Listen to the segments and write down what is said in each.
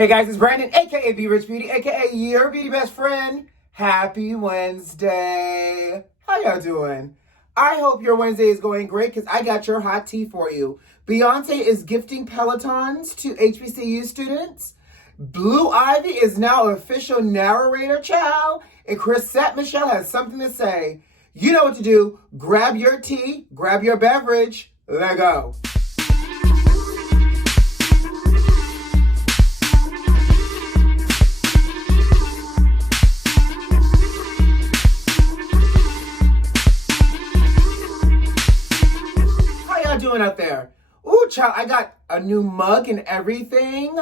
Hey guys, it's Brandon, aka B.Rich Beauty, aka your beauty best friend. Happy Wednesday. How y'all doing? I hope your Wednesday is going great because I got your hot tea for you. Beyonce is gifting Pelotons to HBCU students. Blue Ivy is now official narrator, child. And Chrisette Michelle has something to say. You know what to do. Grab your tea, grab your beverage. Let go. Doing out there? Ooh, child, I got a new mug and everything.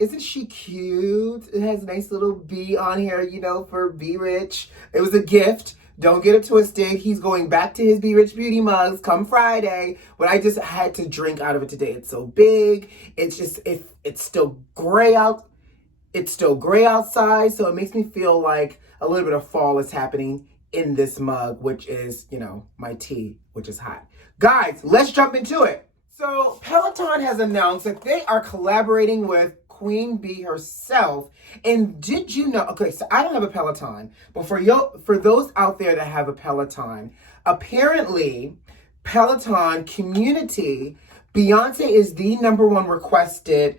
Isn't she cute? It has a nice little B on here, you know, for B.Rich. It was a gift. Don't get it twisted. He's going back to his B.Rich Beauty mugs come Friday, but I just had to drink out of it today. It's so big. It's just, it's still gray out. It's still gray outside, so it makes me feel like a little bit of fall is happening in this mug, which is, you know, my tea, which is hot. Guys, let's jump into it. So Peleton has announced that they are collaborating with Queen Bee herself. And did you know, okay, so I don't have a Peleton, but for those out there that have a Peleton, apparently Peleton community, Beyonce is the #1 requested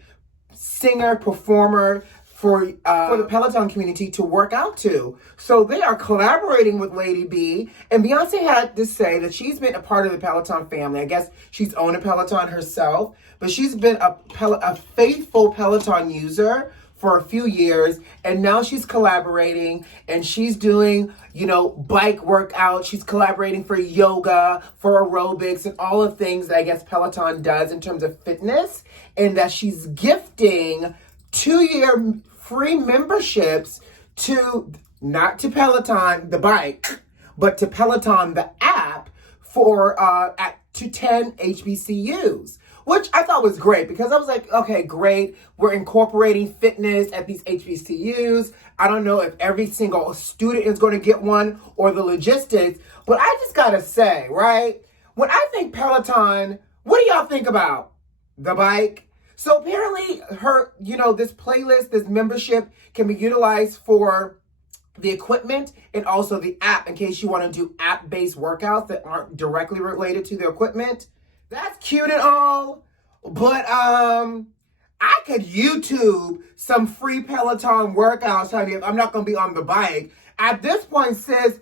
singer, performer for the Peleton community to work out to. So they are collaborating with Lady B, and Beyonce had to say that she's been a part of the Peleton family. I guess she's owned a Peleton herself, but she's been a faithful Peleton user for a few years, and now she's collaborating, and she's doing, you know, bike workouts. She's collaborating for yoga, for aerobics, and all the things that I guess Peleton does in terms of fitness, and that she's gifting 2-year free memberships to, not to Peleton, the bike, but to Peleton, the app, to 10 HBCUs, which I thought was great because I was like, okay, great. We're incorporating fitness at these HBCUs. I don't know if every single student is going to get one or the logistics, but I just got to say, right? When I think Peleton, what do y'all think about? The bike? So apparently this playlist, this membership can be utilized for the equipment and also the app in case you want to do app-based workouts that aren't directly related to the equipment. That's cute and all, but I could YouTube some free Peleton workouts, honey, if I'm not going to be on the bike. At this point, sis,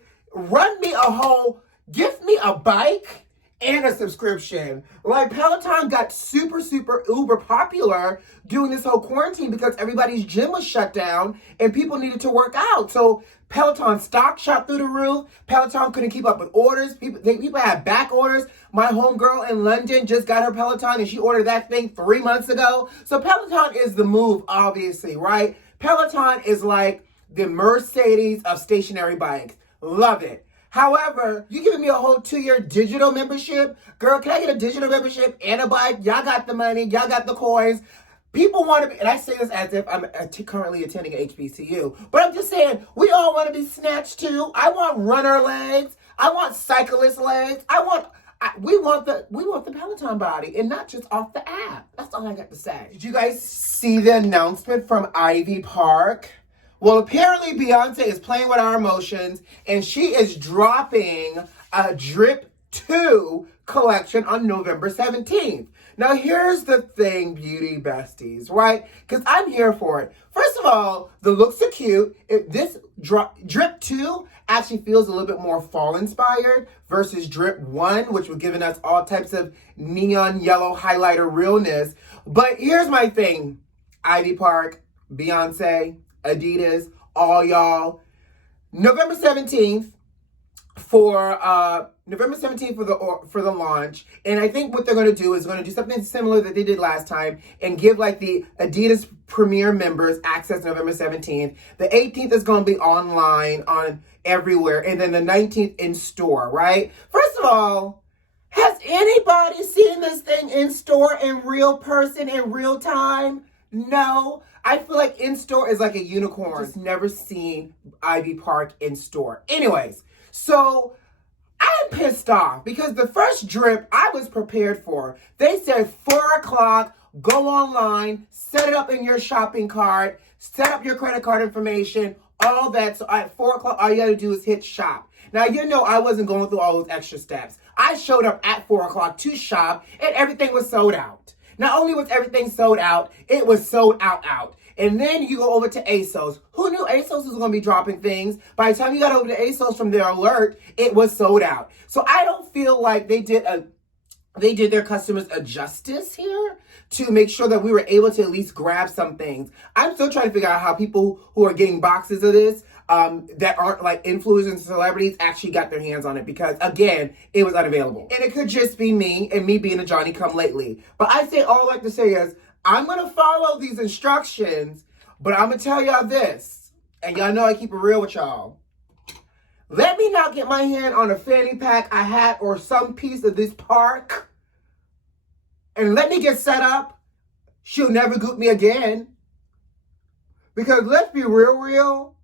give me a bike and a subscription. Like, Peleton got super uber popular during this whole quarantine because everybody's gym was shut down and people needed to work out. So Peleton stock shot through the roof. Peleton couldn't keep up with orders. People had back orders. My homegirl in London just got her Peleton and she ordered that thing 3 months ago. So Peleton is the move, obviously, right? Peleton is like the Mercedes of stationary bikes. Love it. However, you giving me a whole 2-year digital membership? Girl, can I get a digital membership and a bike? Y'all got the money. Y'all got the coins. People want to be, and I say this as if I'm currently attending a HBCU, but I'm just saying, we all want to be snatched too. I want runner legs. I want cyclist legs. We want the Peleton body and not just off the app. That's all I got to say. Did you guys see the announcement from Ivy Park? Well, apparently Beyonce is playing with our emotions and she is dropping a Drip 2 collection on November 17th. Now, here's the thing, beauty besties, right? Because I'm here for it. First of all, the looks are cute. This Drip 2 actually feels a little bit more fall-inspired versus Drip 1, which was giving us all types of neon yellow highlighter realness. But here's my thing, Ivy Park, Beyonce, Adidas, all y'all. November 17th for the launch, and I think what they're going to do is going to do something similar that they did last time and give like the Adidas Premier members access November 17th. The 18th is going to be online on everywhere, and then the 19th in store, right? First of all, has anybody seen this thing in store in real person in real time? No. I feel like in store is like a unicorn. I've just never seen Ivy Park in store. Anyways, so I'm pissed off because the first drip I was prepared for, they said 4 o'clock, go online, set it up in your shopping cart, set up your credit card information, all that. So at 4 o'clock, all you got to do is hit shop. Now, you know I wasn't going through all those extra steps. I showed up at 4 o'clock to shop, and everything was sold out. Not only was everything sold out, it was sold out. And then you go over to ASOS. Who knew ASOS was going to be dropping things? By the time you got over to ASOS from their alert, it was sold out. So I don't feel like they did their customers a justice here to make sure that we were able to at least grab some things. I'm still trying to figure out how people who are getting boxes of this that aren't like influencers and celebrities actually got their hands on it, because again, it was unavailable. And it could just be me and me being a Johnny come lately. But I say all I like to say is, I'm going to follow these instructions, but I'm going to tell y'all this, and y'all know I keep it real with y'all. Let me not get my hand on a fanny pack, a hat, or some piece of this park, and let me get set up. She'll never goop me again. Because let's be real.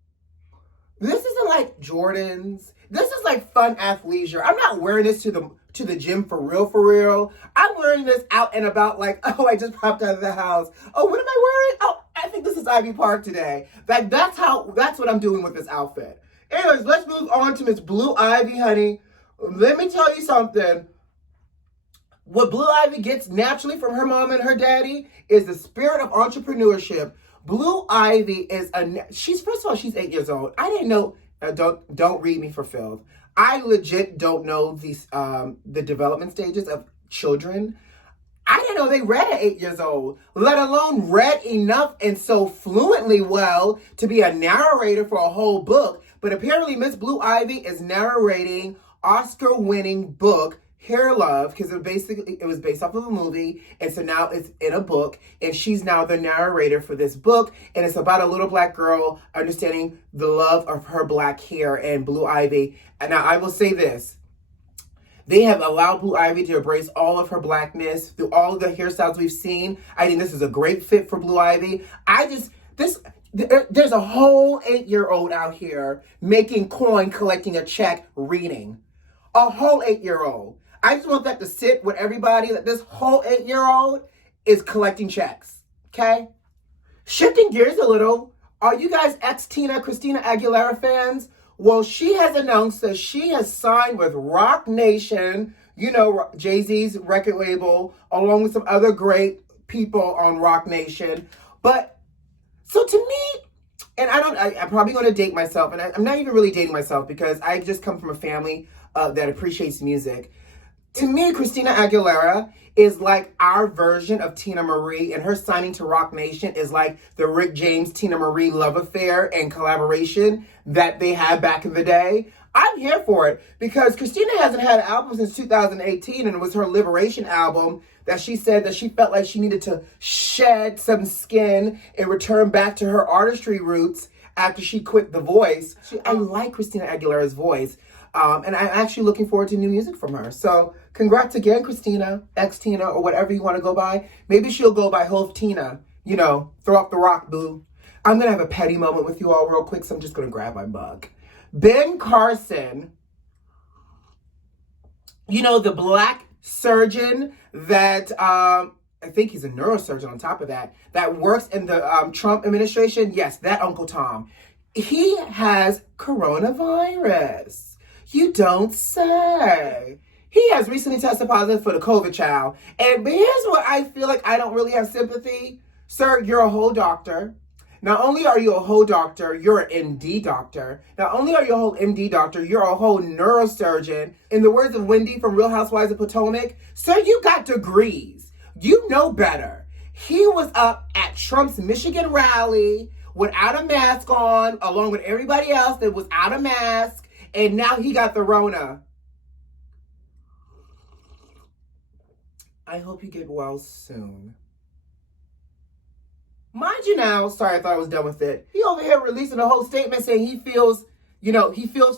This isn't like Jordans. This is like fun athleisure. I'm not wearing this to the gym for real. I'm wearing this out and about like, oh, I just popped out of the house. Oh, what am I wearing? Oh, I think this is Ivy Park today. Like that's what I'm doing with this outfit. Anyways, let's move on to Miss Blue Ivy, honey. Let me tell you something. What Blue Ivy gets naturally from her mom and her daddy is the spirit of entrepreneurship. Blue Ivy is first of all, she's 8 years old. I didn't know, don't read me for filth. I legit don't know the development stages of children. I didn't know they read at 8 years old, let alone read enough and so fluently well to be a narrator for a whole book. But apparently Miss Blue Ivy is narrating Oscar-winning book Hair Love, because it was based off of a movie, and so now it's in a book, and she's now the narrator for this book, and it's about a little black girl understanding the love of her black hair and Blue Ivy. And now I will say this. They have allowed Blue Ivy to embrace all of her blackness through all of the hairstyles we've seen. I think this is a great fit for Blue Ivy. There's a whole 8-year-old out here making coin, collecting a check, reading. A whole 8-year-old. I just want that to sit with everybody, that this whole 8-year-old is collecting checks, okay? Shifting gears a little, are you guys Christina Aguilera fans? Well, she has announced that she has signed with Roc Nation, you know, Jay-Z's record label, along with some other great people on Roc Nation. But, so to me, and I'm probably going to date myself, and I'm not even really dating myself because I just come from a family that appreciates music. To me, Christina Aguilera is like our version of Tina Marie, and her signing to Roc Nation is like the Rick James, Tina Marie love affair and collaboration that they had back in the day. I'm here for it because Christina hasn't had an album since 2018, and it was her Liberation album that she said that she felt like she needed to shed some skin and return back to her artistry roots after she quit The Voice. I like Christina Aguilera's voice. And I'm actually looking forward to new music from her. So congrats again, Christina, ex-Tina, or whatever you want to go by. Maybe she'll go by Hove Tina. You know, throw up the rock, boo. I'm going to have a petty moment with you all real quick, so I'm just going to grab my mug. Ben Carson, you know, the black surgeon that, I think he's a neurosurgeon on top of that works in the Trump administration. Yes, that Uncle Tom. He has coronavirus. You don't say. He has recently tested positive for the COVID child. And here's where I feel like I don't really have sympathy. Sir, you're a whole doctor. Not only are you a whole doctor, you're an MD doctor. Not only are you a whole MD doctor, you're a whole neurosurgeon. In the words of Wendy from Real Housewives of Potomac, sir, you got degrees. You know better. He was up at Trump's Michigan rally without a mask on, along with everybody else that was out of mask. And now he got the Rona. I hope you get well soon. Mind you now, sorry, I thought I was done with it. He over here releasing a whole statement saying he feels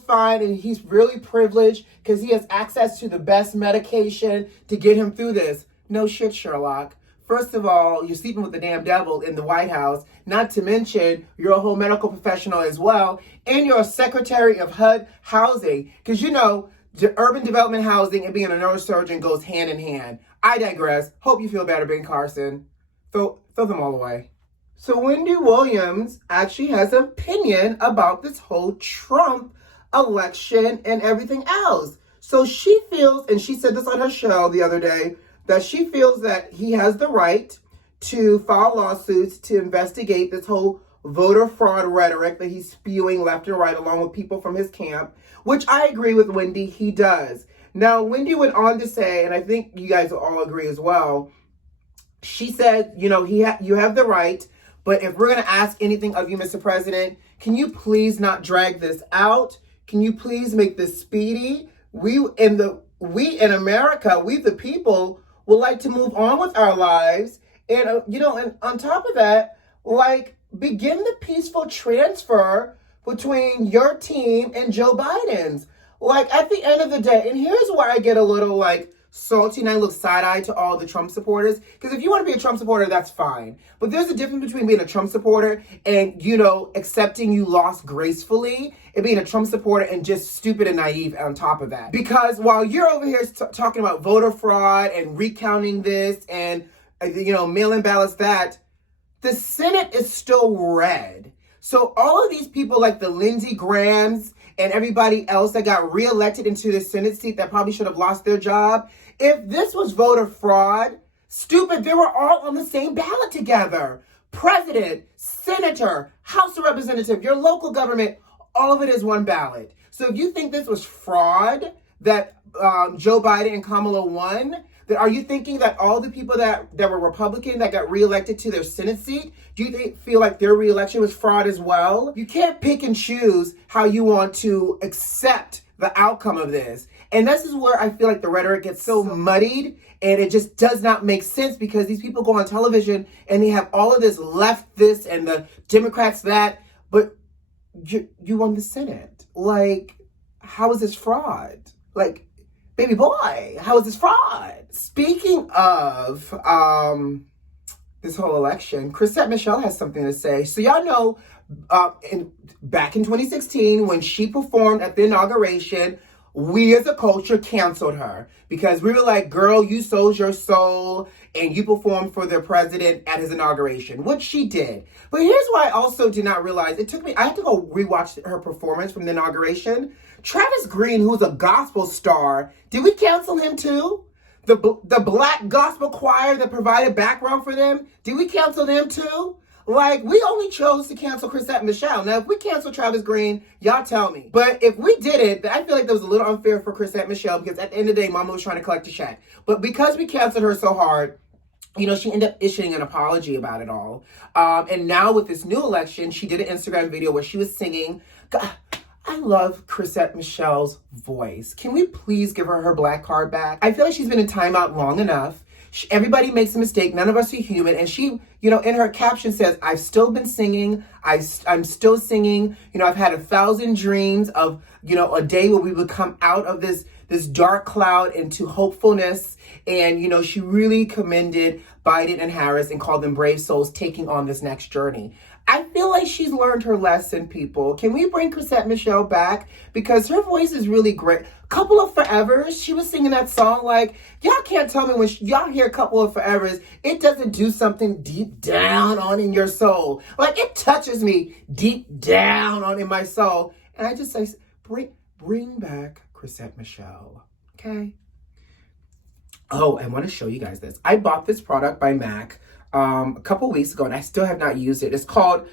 fine and he's really privileged because he has access to the best medication to get him through this. No shit, Sherlock. First of all, you're sleeping with the damn devil in the White House. Not to mention, you're a whole medical professional as well. And you're a secretary of HUD housing. Because, you know, urban development housing and being a neurosurgeon goes hand in hand. I digress. Hope you feel better, Ben Carson. throw them all away. So Wendy Williams actually has an opinion about this whole Trump election and everything else. So she feels, and she said this on her show the other day, that she feels that he has the right to file lawsuits to investigate this whole voter fraud rhetoric that he's spewing left and right along with people from his camp, which I agree with Wendy, he does. Now, Wendy went on to say, and I think you guys will all agree as well, she said, you know, you have the right, but if we're going to ask anything of you, Mr. President, can you please not drag this out? Can you please make this speedy? We in America, we the people, would like to move on with our lives. And, you know, and on top of that, like, begin the peaceful transfer between your team and Joe Biden's. Like, at the end of the day, and here's where I get a little, like, salty and I look side-eye to all the Trump supporters. Because if you want to be a Trump supporter, that's fine. But there's a difference between being a Trump supporter and, you know, accepting you lost gracefully and being a Trump supporter and just stupid and naive on top of that. Because while you're over here talking about voter fraud and recounting this and, you know, mail-in ballots that, the Senate is still red. So all of these people like the Lindsey Grahams and everybody else that got reelected into the Senate seat that probably should have lost their job, if this was voter fraud, stupid, they were all on the same ballot together. President, senator, House of Representatives, your local government, all of it is one ballot. So if you think this was fraud that Joe Biden and Kamala won, then are you thinking that all the people that were Republican that got reelected to their Senate seat, do you feel like their reelection was fraud as well? You can't pick and choose how you want to accept the outcome of this. And this is where I feel like the rhetoric gets so muddied and it just does not make sense because these people go on television and they have all of this left this and the Democrats that, but you won the Senate. Like, how is this fraud? Like, baby boy, how is this fraud? Speaking of this whole election, Chrisette Michelle has something to say. So y'all know back in 2016 when she performed at the inauguration, we as a culture canceled her because we were like, girl, you sold your soul and you performed for the president at his inauguration, which she did. But here's why I also did not realize. I had to go rewatch her performance from the inauguration. Travis Green, who's a gospel star, did we cancel him too? The black gospel choir that provided background for them, did we cancel them too? Like, we only chose to cancel Chrisette Michelle. Now, if we cancel Travis Green, y'all tell me. But if we did it, I feel like that was a little unfair for Chrisette Michelle because at the end of the day, Mama was trying to collect a check. But because we canceled her so hard, you know, she ended up issuing an apology about it all. And now with this new election, she did an Instagram video where she was singing. God, I love Chrisette Michelle's voice. Can we please give her black card back? I feel like she's been in timeout long enough. Everybody makes a mistake. None of us are human. And she, you know, in her caption says, I've still been singing. I'm still singing. You know, I've had 1,000 dreams of, you know, a day where we would come out of this dark cloud into hopefulness. And, you know, she really commended Biden and Harris and called them brave souls taking on this next journey. I feel like she's learned her lesson, people. Can we bring Chrisette Michelle back? Because her voice is really great. Couple of Forevers, she was singing that song like, y'all can't tell me when y'all hear Couple of Forevers, it doesn't do something deep down on in your soul. Like, it touches me deep down on in my soul. And I just say, bring back Chrisette Michelle, okay? Oh, I want to show you guys this. I bought this product by MAC a couple weeks ago, and I still have not used it. It's called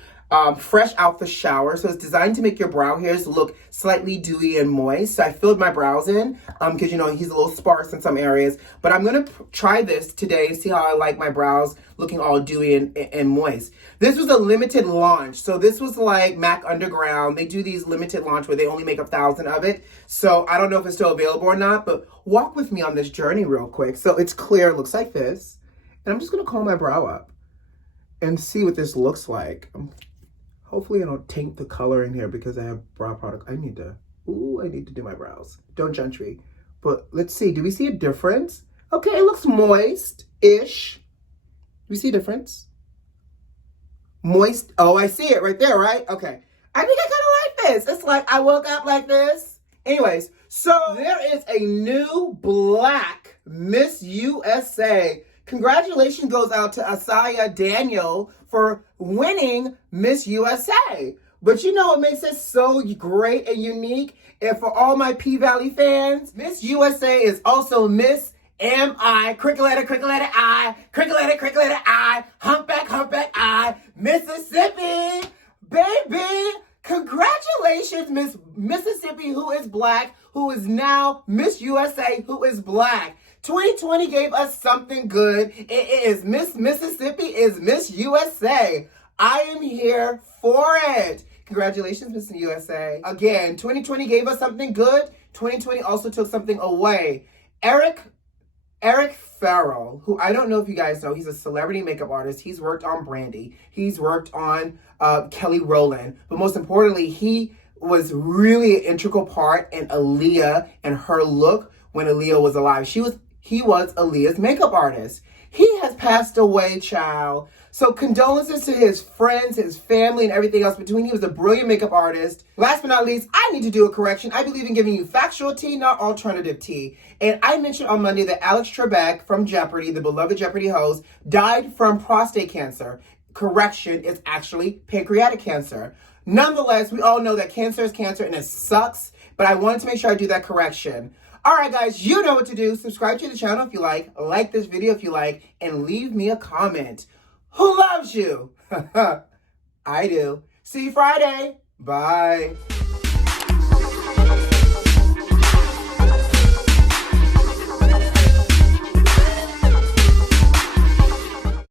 Fresh Out the Shower. So it's designed to make your brow hairs look slightly dewy and moist. So I filled my brows in because, you know, he's a little sparse in some areas. But I'm going to try this today and see how I like my brows looking all dewy and moist. This was a limited launch. So this was like MAC Underground. They do these limited launch where they only make 1,000 of it. So I don't know if it's still available or not, but walk with me on this journey real quick. So it's clear. It looks like this. And I'm just going to comb my brow up and see what this looks like. Hopefully I don't taint the color in here because I have brow product. I need to do my brows. Don't judge me. But let's see. Do we see a difference? Okay, it looks moist-ish. Do we see a difference? Moist. Oh, I see it right there, right? Okay. I think I kind of like this. It's like I woke up like this. Anyways, so there is a new black Miss USA Congratulations goes out to Asaya Daniel for winning Miss USA. But you know what makes it so great and unique? And for all my P-Valley fans, Miss USA is also Miss M.I. Cricket letter I, cricket letter I, humpback I, Mississippi, baby. Congratulations, Miss Mississippi, who is black, who is now Miss USA, who is black. 2020 gave us something good. It is Miss Mississippi is Miss USA. I am here for it. Congratulations, Miss USA. Again, 2020 gave us something good. 2020 also took something away. Eric Farrell, who I don't know if you guys know, he's a celebrity makeup artist. He's worked on Brandy. He's worked on Kelly Rowland. But most importantly, he was really an integral part in Aaliyah and her look when Aaliyah was alive. He was Aaliyah's makeup artist. He has passed away, child. So condolences to his friends, his family, and everything else between. He was a brilliant makeup artist. Last but not least, I need to do a correction. I believe in giving you factual tea, not alternative tea. And I mentioned on Monday that Alex Trebek from Jeopardy, the beloved Jeopardy host, died from prostate cancer. Correction, it's actually pancreatic cancer. Nonetheless, we all know that cancer is cancer and it sucks, but I wanted to make sure I do that correction. All right, guys, you know what to do. Subscribe to the channel if you like this video if you like, and leave me a comment. Who loves you? I do. See you Friday. Bye.